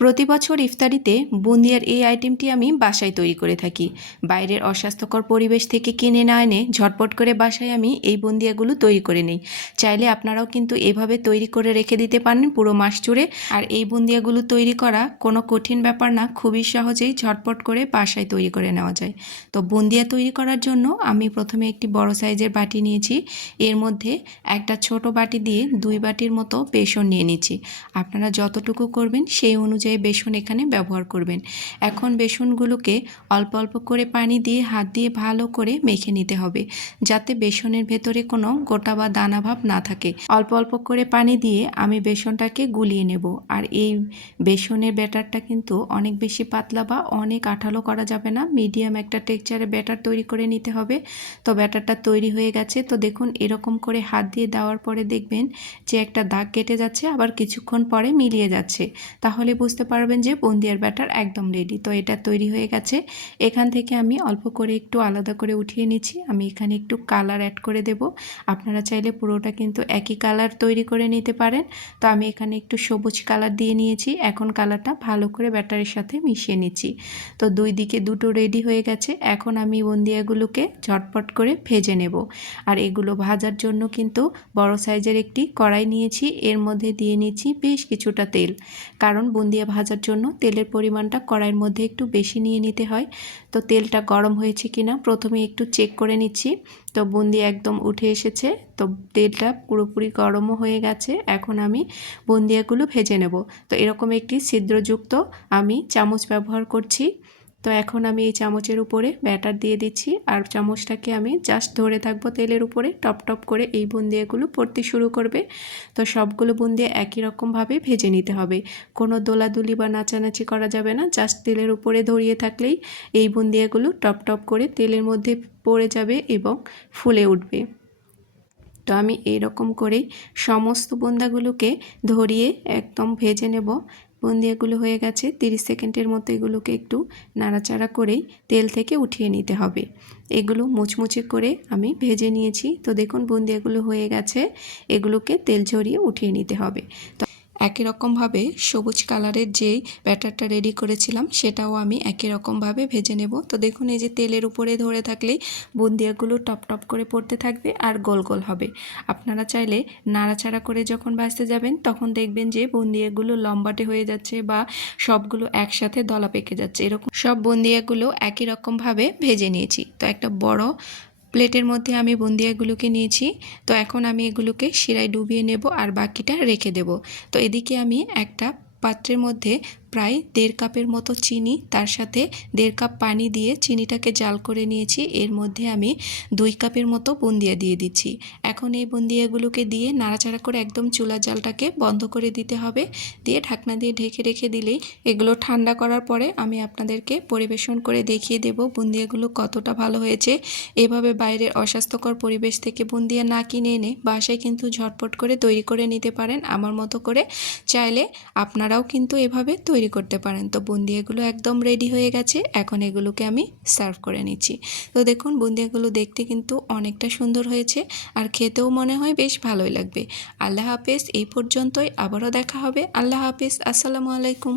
প্রতি বছর ইফতারিতে বুন্দিয়ার এই আইটেমটি আমি বাসায় তৈরি করে থাকি। বাইরের অস্বাস্থ্যকর পরিবেশ থেকে কিনে না এনে ঝটপট করে বাসায় আমি এই বুন্দিয়াগুলো তৈরি করে নিই। চাইলে আপনারাও কিন্তু এভাবে তৈরি করে রেখে দিতে পারেন পুরো মাস জুড়ে। আর এই বুন্দিয়াগুলো তৈরি করা কোনো কঠিন ব্যাপার না, খুবই সহজেই ঝটপট করে বাসায় তৈরি করে নেওয়া যায়। তো বুন্দিয়া তৈরি করার জন্য আমি প্রথমে একটি বড় সাইজের বাটি নিয়েছি। এর মধ্যে একটা ছোট বাটি দিয়ে 2 বাটির মতো বেসন নিয়ে নিচ্ছি। আপনারা যতটুকু করবেন সেই অনুযায়ী বেসন এখানে ব্যবহার করবেন। এখন বেসনগুলোকে অল্প অল্প করে পানি দিয়ে হাত দিয়ে ভালো করে মেখে নিতে হবে, যাতে বেসনের ভেতরে কোনো গোটা বা দানা ভাব না থাকে। অল্প অল্প করে পানি দিয়ে আমি বেসনটাকে গুলিয়ে নেব। আর এই বেসনের ব্যাটারটা কিন্তু অনেক বেশি পাতলা বা অনেক আঠালো করা যাবে না, মিডিয়াম একটা টেক্সচারে ব্যাটার তৈরি করে নিতে হবে। তো ব্যাটারটা তৈরি হয়ে গেছে। তো দেখুন, এরকম করে হাত দিয়ে দেওয়ার পরে দেখবেন যে একটা দাগ কেটে যাচ্ছে, আবার কিছুক্ষণ পরে মিলিয়ে যাচ্ছে। তাহলে বুঝতে পারবেন যে বুন্দিয়ার ব্যাটার একদম রেডি। তো এটা তৈরি হয়ে গেছে। এখান থেকে আমি অল্প করে একটু আলাদা করে উঠিয়ে নিচ্ছি। আমি এখানে একটু কালার অ্যাড করে দেব। আপনারা চাইলে পুরোটা কিন্তু একই কালার তৈরি করে নিতে পারেন। তো আমি এখানে একটু সবুজ কালার দিয়ে নিয়েছি। এখন কালারটা ভালো করে ব্যাটারের সাথে মিশিয়ে নিচ্ছি। তো দুই দিকে দুটো রেডি হয়ে গেছে। এখন আমি বুন্দিয়াগুলোকে ঝটপট করে ভেজে নেব। আর এগুলো ভাজার জন্য কিন্তু বড় সাইজের একটি কড়াই নিয়েছি। এর মধ্যে দিয়ে নিচ্ছি বেশ কিছুটা তেল, কারণ বুন্দিয়া ভাজার জন্য তেলের পরিমাণটা কড়াইয়ের মধ্যে একটু বেশি নিয়ে নিতে হয়। তো তেলটা গরম হয়েছে কিনা প্রথমে একটু চেক করে নিচ্ছি। তো বুন্দিয়া একদম উঠে এসেছে। তো তেলটা পুরোপুরি গরমও হয়ে গেছে। এখন আমি বুন্দিয়াগুলো ভেজে নেব। তো এরকম একটি ছিদ্রযুক্ত আমি চামচ ব্যবহার করছি। তো এখন আমি এই চামচের উপরে ব্যাটার দিয়ে দিচ্ছি, আর চামচটাকে আমি জাস্ট ধরে থাকবো তেলের উপরে। টপ টপ করে এই বুন্দিয়াগুলো পড়তে শুরু করবে। তো সবগুলো বুন্দিয়া একই রকমভাবে ভেজে নিতে হবে। কোনো দোলাদুলি বা নাচানাচি করা যাবে না। জাস্ট তেলের উপরে ধরিয়ে থাকলেই এই বুন্দিয়াগুলো টপ টপ করে তেলের মধ্যে পড়ে যাবে এবং ফুলে উঠবে। তো আমি এইরকম করেই সমস্ত বুন্দাগুলোকে ধরিয়ে একদম ভেজে নেব। বুন্দিয়াগুলো হয়ে গেছে। 30 সেকেন্ডের মতো এগুলোকে একটু নাড়াচাড়া করেই তেল থেকে উঠিয়ে নিতে হবে। এগুলো মুচমুচে করে আমি ভেজে নিয়েছি। তো দেখুন, বুন্দিয়াগুলো হয়ে গেছে। এগুলোকে তেল ঝরিয়ে উঠিয়ে নিতে হবে। তো একই রকমভাবে সবুজ কালারের যেই ব্যাটারটা রেডি করেছিলাম সেটাও আমি একই রকমভাবে ভেজে নেব। তো দেখুন, এই যে তেলের উপরে ধরে থাকলেই বুন্দিয়াগুলো টপ টপ করে পড়তে থাকবে আর গোল গোল হবে। আপনারা চাইলে নাড়াচাড়া করে যখন ভাজতে যাবেন তখন দেখবেন যে বুন্দিয়াগুলো লম্বাটে হয়ে যাচ্ছে বা সবগুলো একসাথে দলা পেকে যাচ্ছে। এরকম সব বুন্দিয়াগুলো একই রকমভাবে ভেজে নিয়েছি। তো একটা বড় প্লেটের মধ্যে আমি বুন্দিয়াগুলোকে নিয়েছি। তো এখন আমি এগুলোকে শিরায় ডুবিয়ে নেব আর বাকিটা রেখে দেব। তো এদিকে আমি একটা পাত্রের মধ্যে প্রায় 1.5 কাপের মতো চিনি, তার সাথে 1.5 কাপ পানি দিয়ে চিনিটাকে জাল করে নিয়েছি। এর মধ্যে আমি 2 কাপের মতো বুন্দিয়া দিয়ে দিচ্ছি। এখন এই বুন্দিয়াগুলোকে দিয়ে নাড়াচাড়া করে একদম চুলার জালটাকে বন্ধ করে দিতে হবে। দিয়ে ঢাকনা দিয়ে ঢেকে রেখে দিলেই এগুলো ঠান্ডা করার পরে আমি আপনাদেরকে পরিবেশন করে দেখিয়ে দেব বুন্দিয়াগুলো কতটা ভালো হয়েছে। এভাবে বাইরের অস্বাস্থ্যকর পরিবেশ থেকে বুন্দিয়া না কিনে এনে বাসায় কিন্তু ঝটপট করে তৈরি করে নিতে পারেন আমার মতো করে। চাইলে আপনারাও কিন্তু এভাবে তৈরি করতে পারেন। তো বুন্দিয়াগুলো একদম রেডি হয়ে গেছে। এখন এগুলোকে আমি সার্ভ করে নিচ্ছি। তো দেখুন, বুন্দিয়াগুলো দেখতে কিন্তু অনেকটা সুন্দর হয়েছে আর খেতেও মনে হয় বেশ ভালোই লাগবে। আল্লাহ হাফেজ। এই পর্যন্তই, আবারও দেখা হবে। আল্লাহ হাফেজ। আসসালামু আলাইকুম।